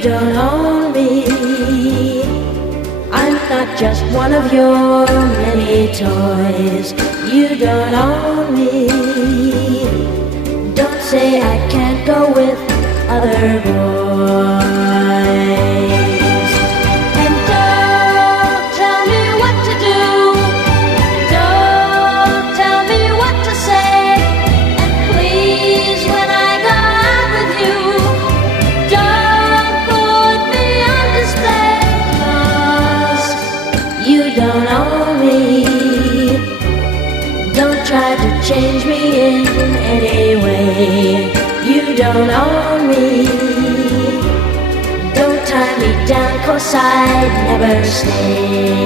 don't own me. I'm not just one of your many toys. You don't own me. Don't say I can't go with other boys. And don't tell me what to do. Don't tell me what to say. And please, when I go out with you, don't put me on display. 'Cause you don't own me. Don't try to change me in any way. You don't own me. Don't tie me down 'cause I'd never stay.